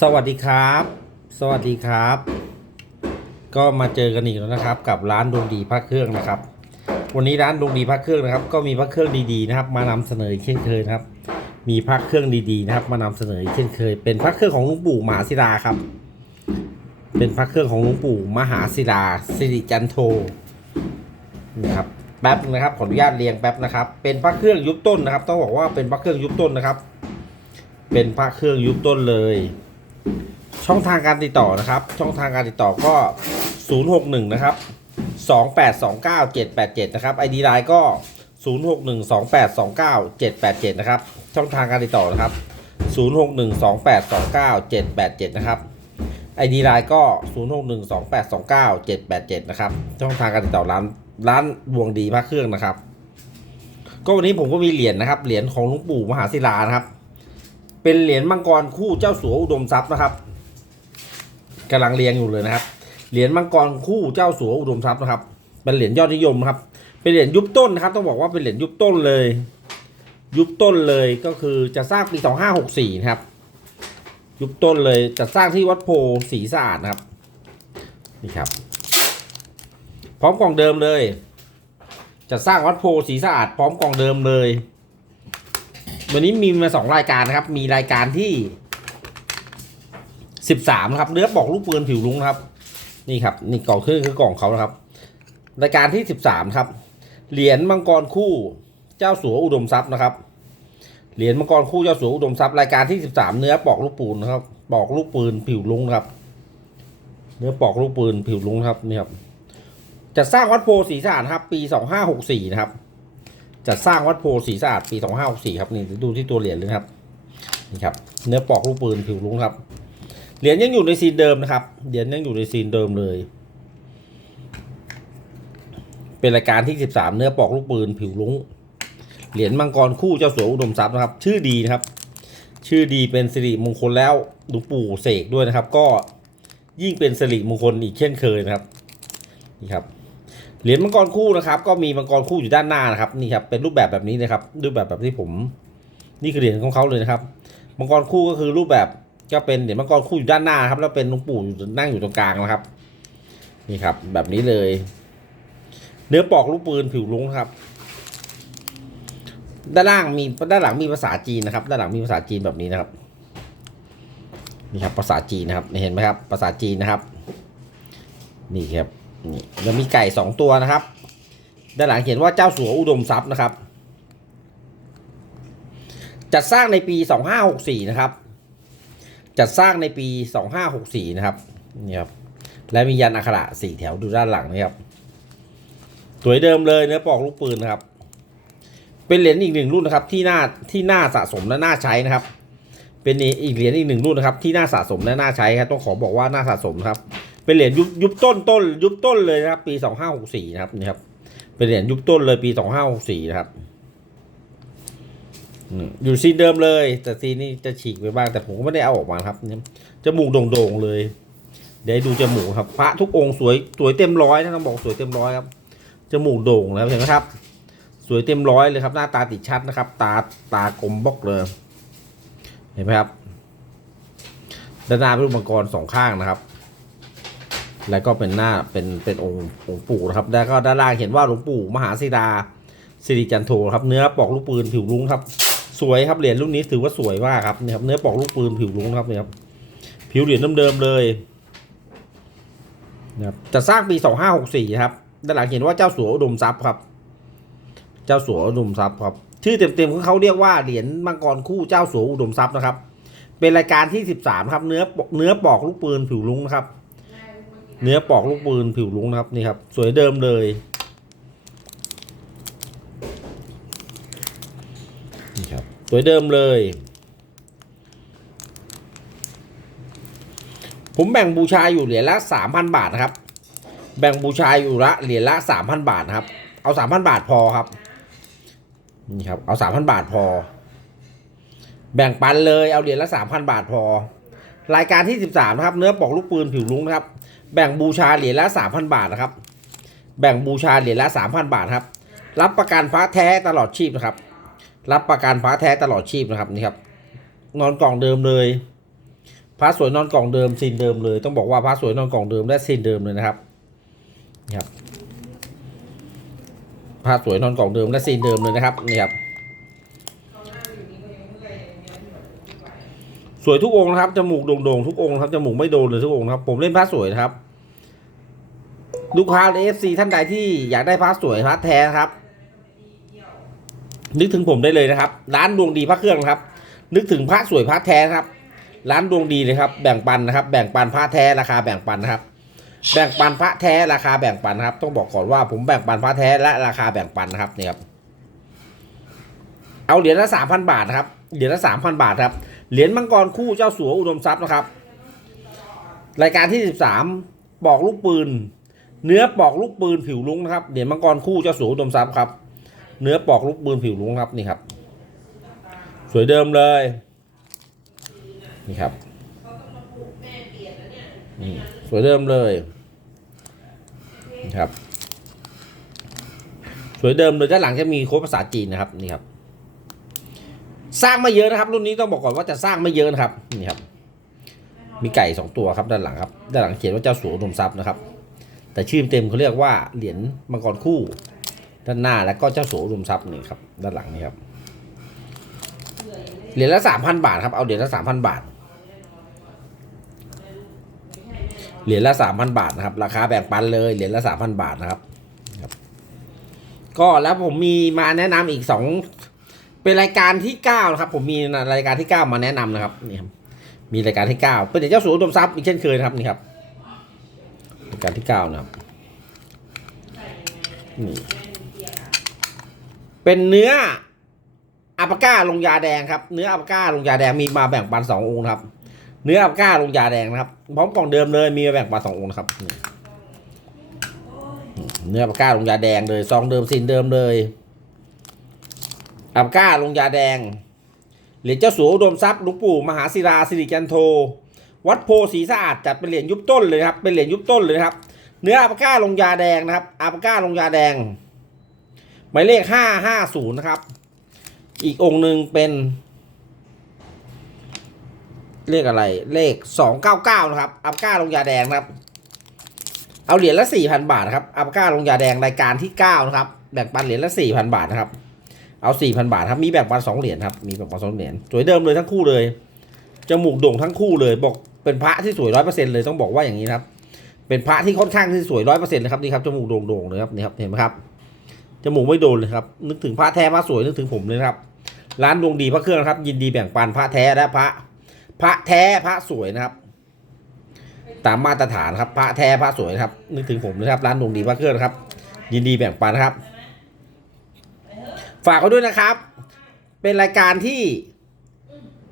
สวัสดีครับ สวัสดีครับ ก็มาเจอกันอีกแล้วนะครับ กับร้านดวงดีพระเครื่องนะครับ วันนี้ร้านดวงดีพระเครื่องนะครับ ก็มีพระเครื่องดีๆนะครับ มานำเสนอเช่นเคยนะครับ มีพระเครื่องดีๆนะครับ มานำเสนอเช่นเคย เป็นพระเครื่องของหลวงปู่มหาศิลาครับ เป็นพระเครื่องของหลวงปู่มหาศิลาสิริจันโทนะครับ แป๊บนึงนะครับขออนุญาตเรียงแป๊บนะครับ เป็นพระเครื่องยุคต้นนะครับ ต้องบอกว่าเป็นพระเครื่องยุคต้นนะครับ เป็นพระเครื่องยุคต้นเลย ช่องทางการติดต่อนะครับ ช่องทางการติดต่อก็ 061 นะครับ 2829 787 นะครับ ID ไลน์ก็ 061 2829 787 นะครับ ช่องทางการติดต่อนะครับ 061 2829 787 นะครับ ID ไลน์ก็ 061 2829 787 นะครับ ช่องทางการติดต่อร้าน ร้านดวงดีพระเครื่องนะครับ ก็วันนี้ผมก็มีเหรียญนะครับ เหรียญของหลวงปู่มหาศิลานะครับ เป็นเหรียญมังกรคู่เจ้าสัวอุดมทรัพย์นะครับกำลังเรียงอยู่เลยนะครับ เหรียญมังกรคู่เจ้าสัวอุดมทรัพย์นะครับ เป็นเหรียญยอดนิยมครับ เป็นเหรียญยุบต้นนะครับ ต้องบอกว่าเป็นเหรียญยุบต้นเลย ยุบต้นเลยก็คือจะสร้างปี2564นะครับ ยุบต้นเลยจะสร้างที่วัดโพศรีสะอาดนะครับ นี่ครับ พร้อมกล่องเดิมเลย จะสร้างวัดโพศรีสะอาดพร้อมกล่องเดิมเลย วันนี้มีมาสองรายการนะครับ มีรายการที่สิบสามครับเนื้อปอกลูกปืนผิวลุงครับ นี่ครับ นี่กล่องคือคือกล่องเขานะครับ รายการที่สิบสามครับ เหรียญมังกรคู่เจ้าสัวอุดมทรัพย์นะครับ เหรียญมังกรคู่เจ้าสัวอุดมทรัพย์รายการที่สิบสามเนื้อปอกลูกปืนนะครับปอกลูกปืนผิวลุงครับ เนื้อปอกลูกปืนผิวลุงครับนี่ครับ จะสร้างวัดโพศรีสะอาดครับ ปีสองห้าหกสี่นะครับจัดสร้างวัดโพธิ์สีสะอาดปี2564ครับนี่ดูที่ตัวเหรียญเลยครับนี่ครับ เนื้อปอกลูกปืนผิวลุ้งครับเหรียญยังอยู่ในซีนเดิมนะครับเหรียญยังอยู่ในซีนเดิมเลย เป็นรายการที่13เนื้อปอกลูกปืนผิวลุ้งเหรียญมังกรคู่เจ้าสัวอุดมทรัพย์นะครับ ชื่อดีนะครับ ชื่อดีเป็นสิริมงคลแล้วหลวงปู่เสกด้วยนะครับ ก็ยิ่งเป็นสิริมงคลอีกเช่นเคยนะครับนี่ครับ เหรียญมังกรคู่นะครับก็มีมังกรคู่อยู่ด้านหน้านะครับนี่ครับเป็นรูปแบบแบบนี้นะครับรูปแบบแบบที่ผม นี่คือเหรียญของเขาเลยนะครับมังกรคู่ก็คือรูปแบบก็เป็นเหรียญมังกรคู่อยู่ด้านหน้าครับแล้วเป็นหลวงปู่อยู่นั่งอยู่ตรงกลางนะครับ นี่ครับ แบบนี้เลย เนื้อปอกลูกปืนผิวลุงครับ ด้านล่างมีด้านหลังมีภาษาจีนนะครับ ด้านหลังมีภาษาจีนแบบนี้นะครับนี่ครับภาษาจีนนะครับ เห็นไหมครับภาษาจีนนะครับ นี่ครับ นี่แล้วมีไก่สองตัวนะครับ ด้านหลังเขียนว่าเจ้าสัวอุดมทรัพย์นะครับ จัดสร้างในปี 2564 นะครับ จัดสร้างในปี 2564 นะครับนี่ครับและมียันอักขระสี่แถวดูด้านหลังนะครับสวยเดิมเลยเนื้อปอกลูกปืนนะครับ เป็นเหรียญอีกหนึ่งรุ่นนะครับ ที่น่าที่น่าสะสมและน่าใช้นะครับ เป็นอีกเหรียญอีกหนึ่งรุ่นนะครับ ที่น่าสะสมและน่าใช้ครับต้องขอบอกว่าน่าสะสมครับ เป็นเหรียญยุบยุบต้นต้น ยุบต้นเลยนะครับ ปีสองห้าหกสี่นะครับนี่ครับ เป็นเหรียญยุบต้นเลยปีสองห้าหกสี่นะครับอยู่ซีนเดิมเลย แต่ซีนนี้จะฉีกไปบ้างแต่ผมก็ไม่ได้เอาออกมาครับเนี่ยจมูกโด่งๆเลย เดี๋ยวดูจมูกครับ พระทุกองค์สวยสวยเต็มร้อยนะต้องบอกสวยเต็มร้อยครับจมูกโด่งแล้วเห็นไหมครับ สวยเต็มร้อยเลยครับ หน้าตาติดชัดนะครับ ตาตากลมบล็อกเลย เห็นไหมครับด้านหน้าเป็นรูปมังกรสองข้างนะครับ แล้วก็เป็นหน้าเป็นเป็นองค์องค์ปู่นะครับ แล้วก็ด้านล่างเห็นว่าหลวงปู่มหาศิดาสิริจันโทครับ เนื้อปอกลูกปืนผิวรุ้งครับ สวยครับเหรียญรุ่นนี้ถือว่าสวยมากครับเนี่ยครับเนื้อปอกลูกปืนผิวรุ้งครับเนี่ยครับผิวเหรียญเดิมๆเลยนะครับจะสร้างปี2564ครับด้านหลังเขียนว่าเจ้าสัวอุดมทรัพย์ครับ เจ้าสัวอุดมทรัพย์ครับ ชื่อเต็มๆของเขาเรียกว่าเหรียญมังกรคู่เจ้าสัวอุดมทรัพย์นะครับ เป็นรายการที่13ครับ เนื้อเนื้อปอกลูกปืนผิวรุ้งนะครับ เนื้อปอกลูกปืนผิวลุงนะครับนี่ครับสวยเดิมเลย นี่ครับ สวยเดิมเลย ผมแบ่งบูชาอยู่เหรียญละสามพันบาทนะครับ แบ่งบูชาอยู่ละเหรียญละสามพันบาทนะครับ เอาสามพันบาทพอครับ นี่ครับ เอาสามพันบาทพอ แบ่งปันเลยเอาเหรียญละสามพันบาทพอ รายการที่สิบสามนะครับ เนื้อปอกลูกปืนผิวลุงนะครับ แบ่งบูชาเหรียญละสามพันบาทนะครับ แบ่งบูชาเหรียญละสามพันบาทครับ รับประกันฟ้าแท้ตลอดชีพนะครับ รับประกันฟ้าแท้ตลอดชีพนะครับนี่ครับ นอนกล่องเดิมเลยพระสวยนอนกล่องเดิมซีนเดิมเลย ต้องบอกว่าพระสวยนอนกล่องเดิมและซีนเดิมเลยนะครับนี่ครับพระสวยนอนกล่องเดิมและซีนเดิมเลยนะครับนี่ครับ วยทุกองค์นะครับจมูกโด่งๆทุกองค์ครับจมูกไม่โดนเลยทุกองค์ครับ ผมเล่นพระสวยนะครับ ลูกค้าเอฟซีท่านใดที่อยากได้พระสวยพระแท้ครับ นึกถึงผมได้เลยนะครับ ร้านดวงดีพระเครื่องครับ นึกถึงพระสวยพระแท้ครับ ร้านดวงดีเลยครับ แบ่งปันนะครับ แบ่งปันพระแท้ราคาแบ่งปันนะครับ แบ่งปันพระแท้ราคาแบ่งปันนะครับ ต้องบอกก่อนว่าผมแบ่งปันพระแท้และราคาแบ่งปันนะครับเนี่ยครับเอาเหรียญละสามพันบาทนะครับเหรียญละสามพันบาทครับ เหรียญมังกรคู่เจ้าสัวอุดมทรัพย์นะครับ รายการที่สิบสามปอกลูกปืน เนื้อปอกลูกปืนผิวลุ้งนะครับ เหรียญมังกรคู่เจ้าสัวอุดมทรัพย์ครับ เนื้อปอกลูกปืนผิวลุ้งครับนี่ครับ สวยเดิมเลย นี่ครับนี่สวยเดิมเลยนี่ครับ สวยเดิมเลยด้านหลังจะมีโค้ดภาษาจีนนะครับนี่ครับ สร้างไม่เยอะนะครับ รุ่นนี้ต้องบอกก่อนว่าจะสร้างไม่เยอะนะครับนี่ครับมีไก่สองตัวครับด้านหลังครับด้านหลังเขียนว่าเจ้าสัวดมทรัพย์นะครับ แต่ชื่อเต็มเขาเรียกว่าเหรียญมังกรคู่ ด้านหน้าแล้วก็เจ้าสัวดมทรัพย์นี่ครับด้านหลังนี่ครับเหรียญละสามพันบาทครับเอาเหรียญละสามพันบาทเหรียญละสามพันบาทนะครับ ราคาแบ่งปันเลยเหรียญละสามพันบาทนะครับครับก็แล้วผมมีมาแนะนำอีกสอง เป็นรายการที่เก้านะครับ ผมมีรายการที่เก้ามาแนะนำนะครับนี่ครับมีรายการที่เก้าเป็นเหรียญเจ้าสัวอุดมทรัพย์อีกเช่นเคยนะครับนี่ครับรายการที่เก้านะครับนี่เป็นเนื้ออัปปาก้าลงยาแดงครับ เนื้ออัปปาก้าลงยาแดงมีมาแบ่งปันสององค์นะครับ เนื้ออัปปาก้าลงยาแดงนะครับ พร้อมกล่องเดิมเลยมีมาแบ่งปันสององค์นะครับ เนื้ออัปปาก้าลงยาแดงเลยซองเดิมสินเดิมเลย อัปปาก้าลงยาแดง เหรียญเจ้าสัวอุดมทรัพย์หลวงปู่มหาศิลาสิริจันโท วัดโพสีสะอาดจัดเป็นเหรียญยุบต้นเลยครับ เป็นเหรียญยุบต้นเลยครับ เนื้ออัปปาก้าลงยาแดงนะครับ อัปปาก้าลงยาแดง หมายเลขห้าห้าศูนย์นะครับ อีกองค์หนึ่งเป็น เลขอะไร เลขสองเก้าเก้านะครับ อัปปาก้าลงยาแดงนะครับ เอาเหรียญละสี่พันบาทนะครับ อัปปาก้าลงยาแดงรายการที่เก้านะครับ แบ่งปันเหรียญละสี่พันบาทนะครับ เอาสี่พันบาทครับมีแบ่งปันสองเหรียญครับมีแบ่งปันสองเหรียญสวยเดิมเลยทั้งคู่เลยจมูกโด่งทั้งคู่เลย บอกเป็นพระที่สวยร้อยเปอร์เซ็นต์เลยต้องบอกว่าอย่างนี้นะครับ เป็นพระที่ค่อนข้างที่สวยร้อยเปอร์เซ็นต์เลยครับนี่ครับจมูกโด่งๆเลยครับนี่ครับเห็นไหมครับจมูกไม่โดนเลยครับนึกถึงพระแท้พระสวยนึกถึงผมเลยครับ ร้านดวงดีพระเครื่องครับยินดีแบ่งปันพระแท้และพระ พระแท้พระสวยนะครับ ตามมาตรฐานครับพระแท้พระสวยครับ นึกถึงผมนะครับ ร้านดวงดีพระเครื่องครับ ยินดีแบ่งปันครับ ฝากเขาด้วยนะครับ เป็นรายการที่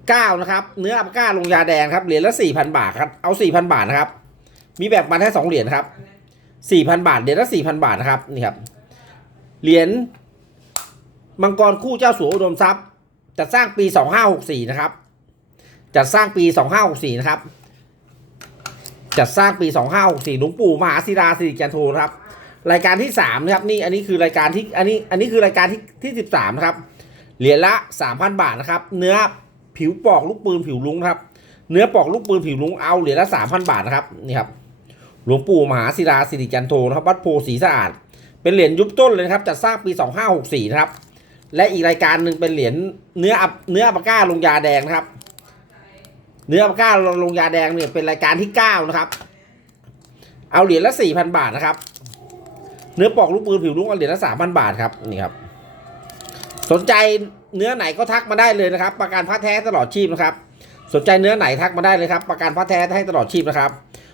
เก้านะครับ เนื้ออัปก้าลงยาแดงครับ เหรียญละสี่พันบาทครับ เอาสี่พันบาทนะครับ มีแบ่งปันแค่สองเหรียญครับสี่พันบาท เหรียญละสี่พันบาทนะครับ นี่ครับ เหรียญมังกรคู่เจ้าสัวอุดมทรัพย์จัดสร้างปีสองห้าหกสี่นะครับจัดสร้างปีสองห้าหกสี่นะครับจัดสร้างปีสองห้าหกสี่หลวงปู่มหาศิลาสิริจันโทนะครับ รายการที่สามนะครับนี่อันนี้คือรายการที่อันนี้อันนี้คือรายการที่ที่สิบสามนะครับเหรียญละสามพันบาทนะครับ เนื้อผิวปอกลูกปืนผิวลุงครับ เนื้อปอกลูกปืนผิวลุงเอาเหรียญละสามพันบาทนะครับนี่ครับหลวงปู่มหาศิลาสิริจันโทนะครับวัดโพสีสะอาด เป็นเหรียญยุบต้นเลยนะครับจัดสร้างปีสองห้าหกสี่นะครับ และอีกรายการหนึ่งเป็นเหรียญเนื้ออับเนื้ออัปาก้าลงยาแดงนะครับ เนื้ออัปปาก้าลงยาแดงเนี่ยเป็นรายการที่เก้านะครับ เอาเหรียญละสี่พันบาทนะครับ เนื้อปอกลูกปืนผิวลุงเอาเหรียญละสามพันบาทครับนี่ครับสนใจเนื้อไหนก็ทักมาได้เลยนะครับ ประกันพระแท้ตลอดชีพนะครับ สนใจเนื้อไหนทักมาได้เลยครับ ประกันพระแท้ให้ตลอดชีพนะครับ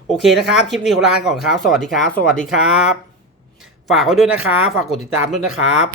โอเคนะครับ คลิปนี้ของร้านก่อนครับ สวัสดีครับ สวัสดีครับ ฝากไว้ด้วยนะครับ ฝากกดติดตามด้วยนะครับ